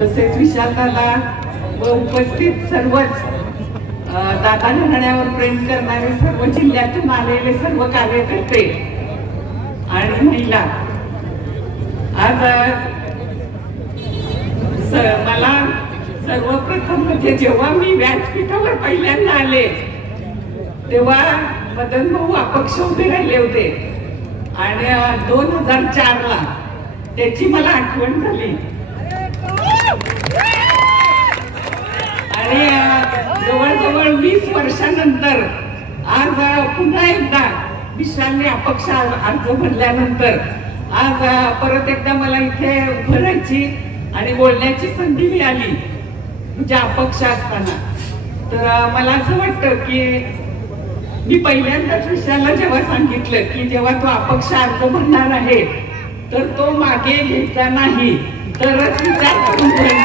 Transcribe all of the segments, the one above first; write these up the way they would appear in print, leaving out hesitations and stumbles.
तसेच विशाल दादा व उपस्थित सर्वच दादा घराण्यावर प्रेम करणारे सर्व जिल्ह्यातून आलेले सर्व कार्यकर्ते आणि महिला, आज मला सर्वप्रथम म्हणजे जेव्हा मी व्यासपीठावर पहिल्यांदा आले तेव्हा मदन भाऊ अपक्ष उभे राहिले होते आणि 2004 ला त्याची मला आठवण झाली आणि जवळजवळ 20 वर्षानंतर आज पुन्हा एकदा विशालने अपक्ष अर्ज भरल्यानंतर आज परत एकदा मला इथे उभं राहायची आणि बोलण्याची संधी मिळाली म्हणजे अपक्ष असताना. तर मला असं वाटतं की मी पहिल्यांदाच विशालला जेव्हा सांगितलं की जेव्हा तो अपक्ष अर्ज भरणार आहे तर तो मागे घ्यायचा नाही तरच विचार करून घेईल.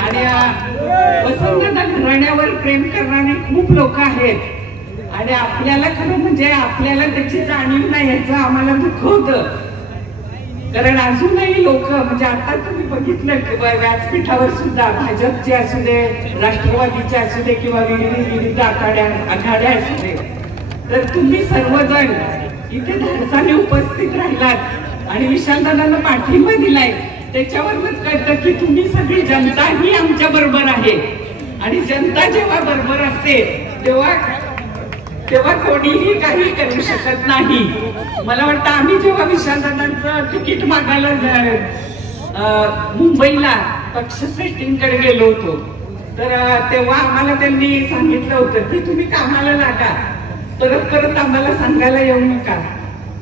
आणि वसंतदादा घराण्यावर प्रेम करणारे खूप लोक आहेत आणि आपल्याला खरं म्हणजे आपल्याला त्याची जाणीव नाही याचं आम्हाला दुःख होतं. कारण अजूनही लोक म्हणजे आता तुम्ही बघितलं की व्यासपीठावर सुद्धा भाजपचे असू दे, राष्ट्रवादीचे असू दे किंवा विविध आघाड्या असू दे, तर तुम्ही सर्वजण इथे धाडसाने उपस्थित राहिलात आणि विशालदादांना पाठिंबा दिलाय. त्याच्यावरच कळतं की तुम्ही सगळी जनता ही आमच्या बरोबर आहे आणि जनता जेव्हा बरोबर असते तेव्हा कोणीही काही करू शकत नाही. मला वाटतं आम्ही जेव्हा विशालदादांचं तिकीट मागायला मुंबईला पक्षश्रेष्ठींकडे गेलो होतो तर तेव्हा आम्हाला त्यांनी सांगितलं होतं की तुम्ही कामाला लागा, परत परत आम्हाला सांगायला येऊ नका.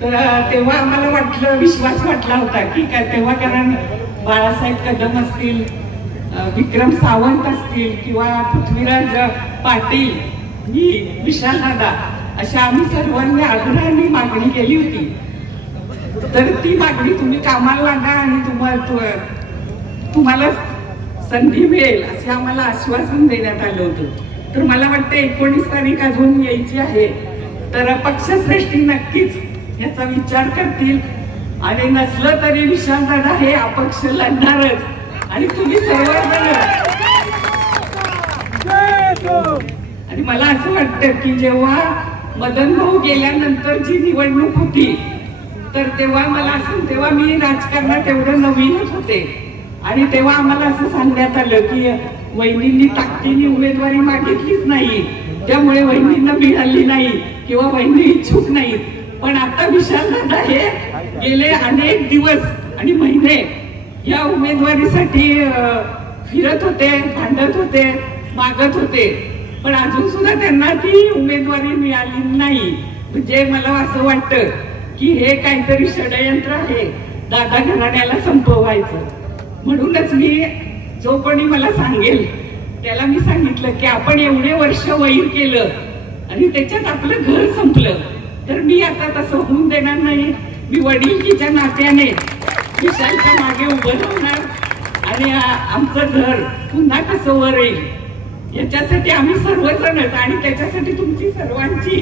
तर तेव्हा आम्हाला वाटलं, विश्वास वाटला होता की काय तेव्हा, कारण बाळासाहेब कदम असतील, विक्रम सावंत असतील किंवा पृथ्वीराज पाटील, मी, विशाल दादा अशा आम्ही सर्वांनी आग्रहाने मागणी केली होती. तर ती मागणी तुम्ही कामाला लागा आणि तुम्हाला संधी मिळेल असे आम्हाला आश्वासन देण्यात आलं होतं. तर मला वाटतं 19 तारीख अजून यायची आहे तर पक्षश्रेष्ठी नक्कीच याचा विचार करतील आणि नसलं तरी विशाल दादा हे अपक्ष लढणारच आणि तुम्ही सर्वजण. आणि मला असं वाटतं की जेव्हा मदन भाऊ गेल्यानंतर जी निवडणूक होती तर तेव्हा मी राजकारणात एवढं नवीनच होते आणि तेव्हा आम्हाला असं सांगण्यात आलं की वहिनींनी ताकदीने उमेदवारी मागितलीच नाही त्यामुळे वहिनींना मिळाली नाही किंवा वहिनी इच्छुक नाहीत. पण आता विशालदादा हे गेले अनेक दिवस आणि महिने या उमेदवारीसाठी फिरत होते, भांडत होते, मागत होते, पण अजून सुद्धा त्यांना ती उमेदवारी मिळाली नाही. म्हणजे मला असं वाटतं की हे काहीतरी षडयंत्र आहे दादा घराण्याला संपवायचं. म्हणूनच मी जो कोणी मला सांगेल त्याला मी सांगितलं की आपण एवढे वर्ष वैर केलं आणि त्याच्यात आपलं घर संपलं तर मी आता तसं होऊन देणार नाही. मी वडिलकीच्या नात्याने विशालच्या मागे उभं राहणार आणि आमचं घर पुन्हा कसं वर येईल याच्यासाठी आम्ही सर्वजणच आणि त्याच्यासाठी तुमची सर्वांची